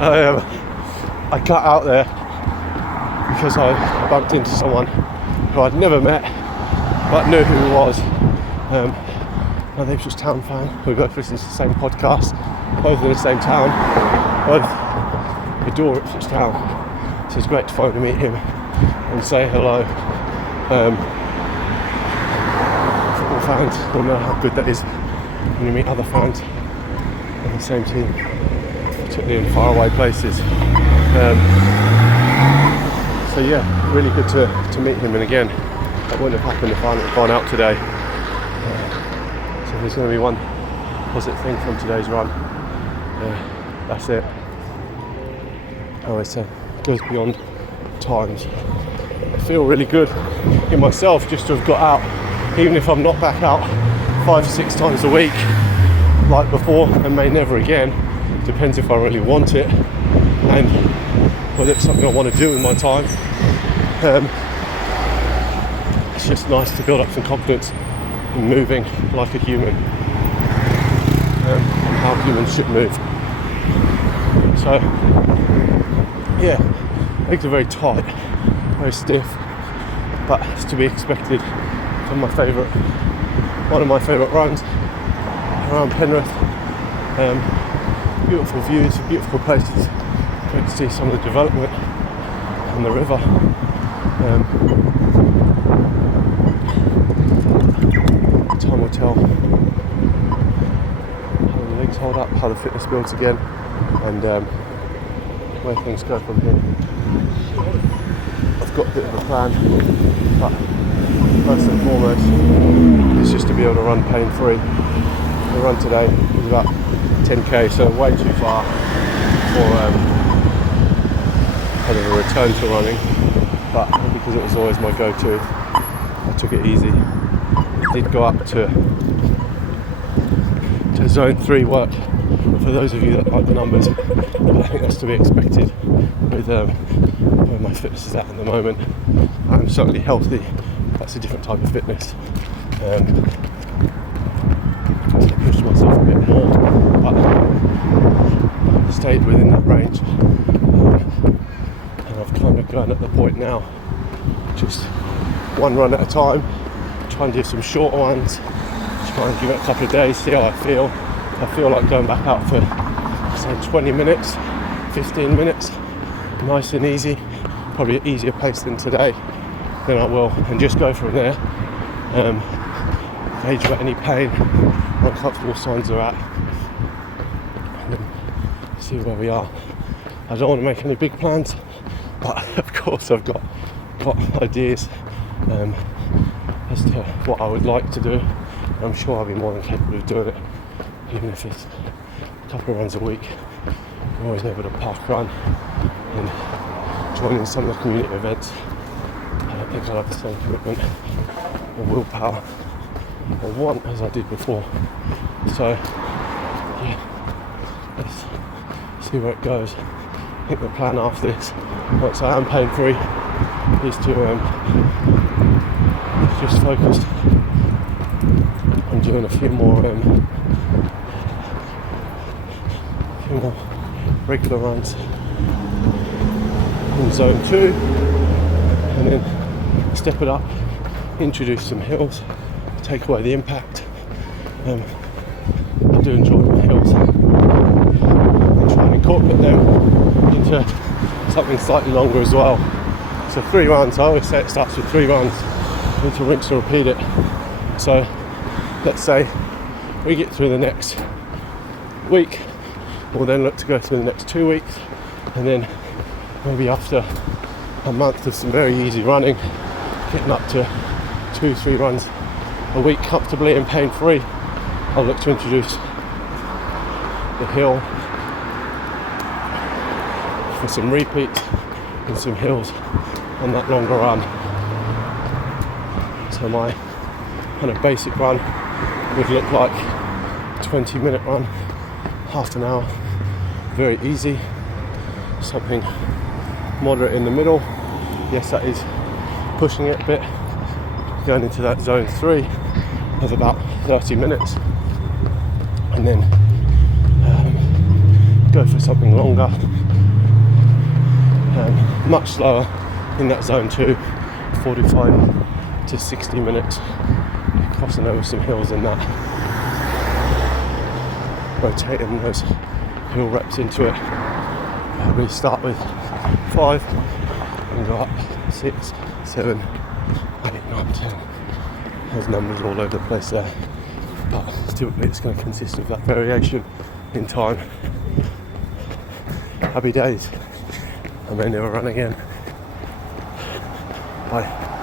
I cut out there because I bumped into someone who I'd never met but knew who he was. Another Ipswich Town fan. We both listen to the same podcast, both in the same town, both adore Ipswich Town. So it's great to finally meet him and say hello. Football fans will know how good that is when you meet other fans on the same team, particularly in faraway places. So yeah, really good to meet him, and again, that wouldn't have happened if I hadn't gone out today. So there's going to be one positive thing from today's run. That's it. I always say, it goes beyond times. I feel really good in myself just to have got out, even if I'm not back out 5 to 6 times a week like before, and may never again. Depends if I really want it and whether it's something I want to do with my time. It's just nice to build up some confidence in moving like a human, and how humans should move. So yeah, legs are very tight, very stiff, but it's to be expected from one of my favourite runs around Penrith. Beautiful views, beautiful places. Great to see some of the development on the river. Time will tell how the legs hold up, how the fitness builds again, and where things go from here. I've got a bit of a plan, but first and foremost is just to be able to run pain-free. The run today is about 10k, so way too far for kind of a return to running, but because it was always my go-to, I took it easy. I did go up to zone 3 work, for those of you that like the numbers, but I think that's to be expected with where my fitness is at the moment. I'm certainly healthy, that's a different type of fitness. So I pushed myself a bit more, but stayed within that range. And I've kind of gone at the point now, just one run at a time, try and do some shorter ones, try and give it a couple of days, see how I feel. I feel like going back out for say 20 minutes, 15 minutes, nice and easy, probably at easier pace than today, then I will, and just go from there. Gauge where any pain or uncomfortable signs are at, and then see where we are. I don't want to make any big plans, but of course I've got ideas as to what I would like to do. I'm sure I'll be more than capable of doing it, even if it's a couple of runs a week. I'm always able to park run and join in some of the community events. I don't think I'll have the same commitment or willpower or want as I did before. So yeah, let's see where it goes. I think the plan after this, once I am pain free, is to just focus on doing a few more regular runs in zone 2, and then step it up, introduce some hills, take away the impact. I do enjoy my hills, and try and incorporate them into something slightly longer as well. So 3 runs, I always say it starts with 3 runs, you need to rinse and repeat it. So let's say we get through the next week, we'll then look to go through the next 2 weeks, and then maybe after a month of some very easy running, getting up to 2-3 runs a week comfortably and pain-free, I'll look to introduce the hill for some repeats and some hills on that longer run. So my kind of basic run would look like a 20-minute run, half an hour, very easy, something moderate in the middle. Yes, that is pushing it a bit, going into that zone 3 of about 30 minutes, and then go for something longer, much slower in that zone 2, 45 to 60 minutes, crossing over some hills and that, rotating those hill reps into it. We start with 5 and go up 6, 7, 8, 9, 10. There's numbers all over the place there, but typically it's going to consist of that variation in time. Happy days. I may never run again. Bye.